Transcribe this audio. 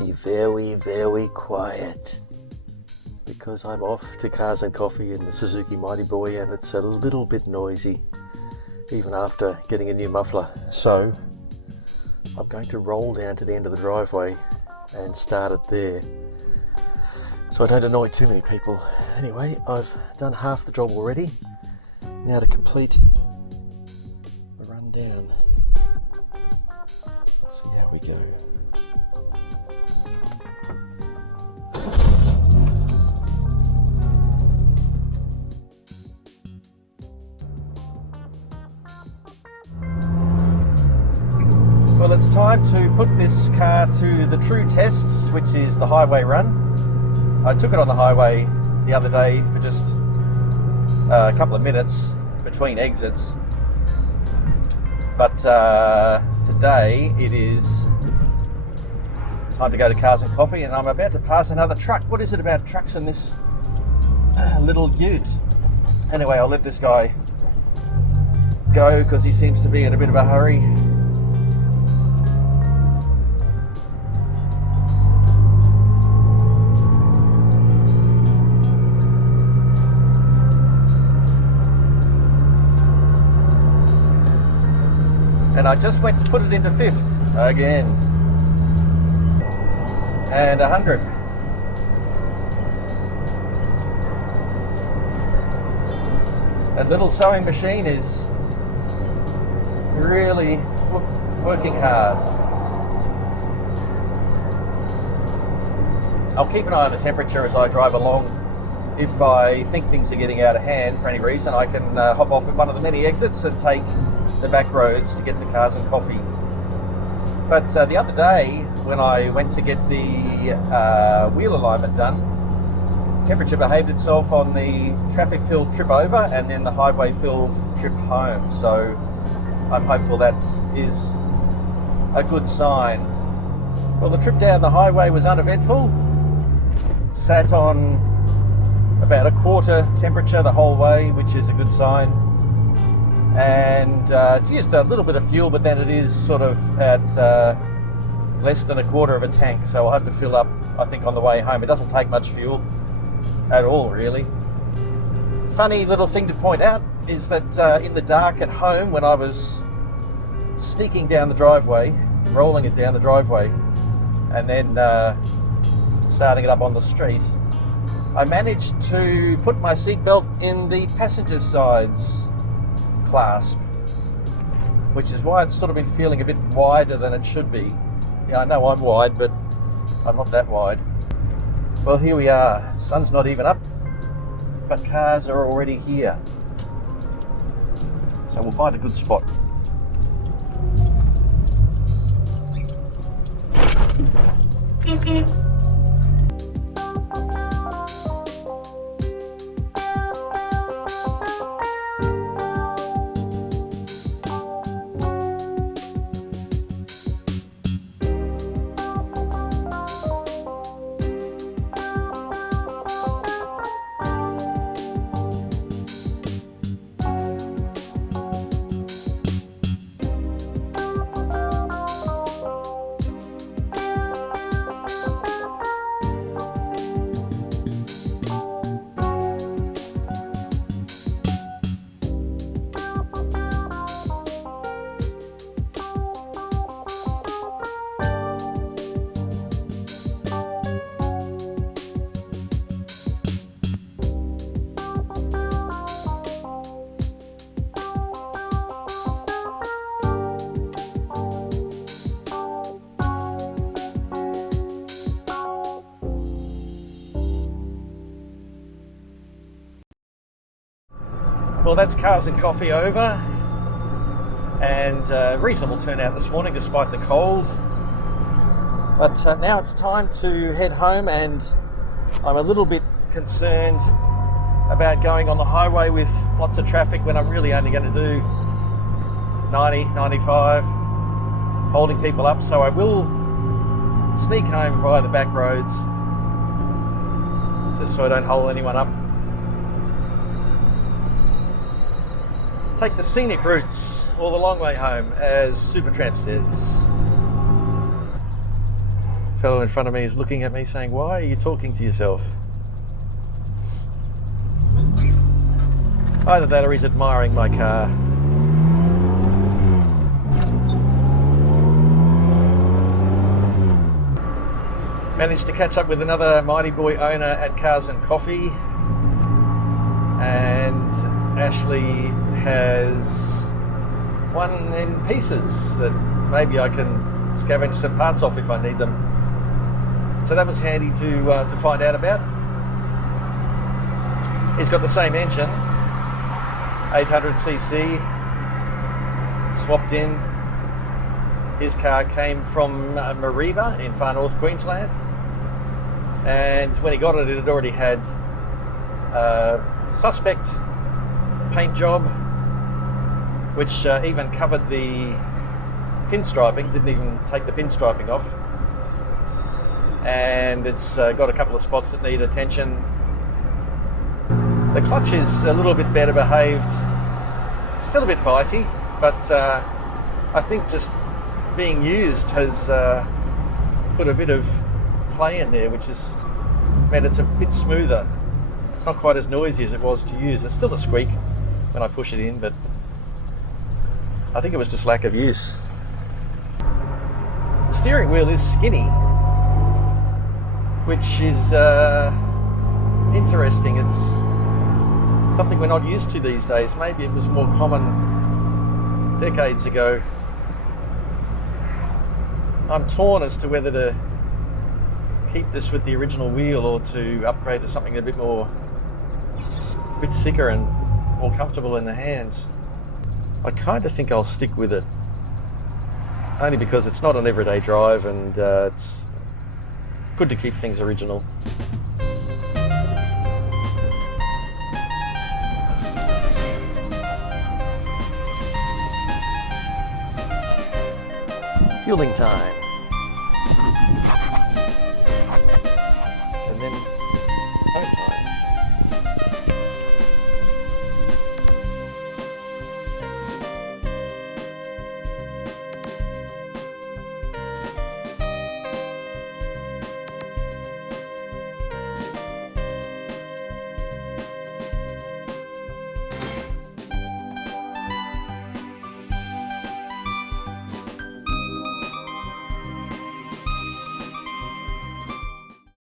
be very, very quiet because I'm off to Cars and Coffee in the Suzuki Mighty Boy, and it's a little bit noisy even after getting a new muffler. So I'm going to roll down to the end of the driveway and start it there so I don't annoy too many people. Anyway, I've done half the job already. Now to complete the run down. Let's see how we go. Well, it's time to put this car to the true test, which is the highway run. I took it on the highway the other day for just a couple of minutes between exits, but today it is time to go to Cars and Coffee, and I'm about to pass another truck. What is it about trucks in this little ute? Anyway, I'll let this guy go because he seems to be in a bit of a hurry. And I just went to put it into fifth again. And 100. That little sewing machine is really working hard. I'll keep an eye on the temperature as I drive along. If I think things are getting out of hand for any reason, I can hop off at one of the many exits and take the back roads to get to Cars and Coffee. But the other day, when I went to get the wheel alignment done, temperature behaved itself on the traffic-filled trip over and then the highway-filled trip home. So I'm hopeful that is a good sign. Well, the trip down the highway was uneventful. Sat on about a quarter temperature the whole way, which is a good sign. And it's used a little bit of fuel, but then it is sort of at less than a quarter of a tank, so I'll have to fill up, I think, on the way home. It doesn't take much fuel at all, really. Funny little thing to point out is that in the dark at home, when I was sneaking down the driveway, rolling it down the driveway, and then starting it up on the street, I managed to put my seatbelt in the passenger side's clasp, which is why it's sort of been feeling a bit wider than it should be. Yeah, I know I'm wide, but I'm not that wide. Well, here we are. Sun's not even up, but cars are already here. So we'll find a good spot. Well, that's Cars and Coffee over, and reasonable turnout this morning despite the cold. But now it's time to head home, and I'm a little bit concerned about going on the highway with lots of traffic when I'm really only going to do 90, 95, holding people up. So I will sneak home via the back roads just so I don't hold anyone up. Take the scenic routes all the long way home, as Supertramp says. fellow in front of me is looking at me saying, "Why are you talking to yourself?" Either that or he's admiring my car. Managed to catch up with another Mighty Boy owner at Cars and Coffee, and Ashley has one in pieces that maybe I can scavenge some parts off if I need them. So that was handy to find out about. He's got the same engine, 800cc, swapped in. His car came from Mareeba in far north Queensland, and when he got it, it had already had suspect paint job, which even covered the pinstriping, didn't even take the pinstriping off, and it's got a couple of spots that need attention. The clutch is a little bit better behaved, still a bit bitey, but I think just being used has put a bit of play in there, which has meant it's a bit smoother. It's not quite as noisy as it was to use. It's still a squeak when I push it in, but I think it was just lack of use. The steering wheel is skinny, which is interesting. It's something we're not used to these days. Maybe it was more common decades ago. I'm torn as to whether to keep this with the original wheel or to upgrade to something a bit thicker and more comfortable in the hands. I kind of think I'll stick with it, only because it's not an everyday drive, and it's good to keep things original. Fueling time.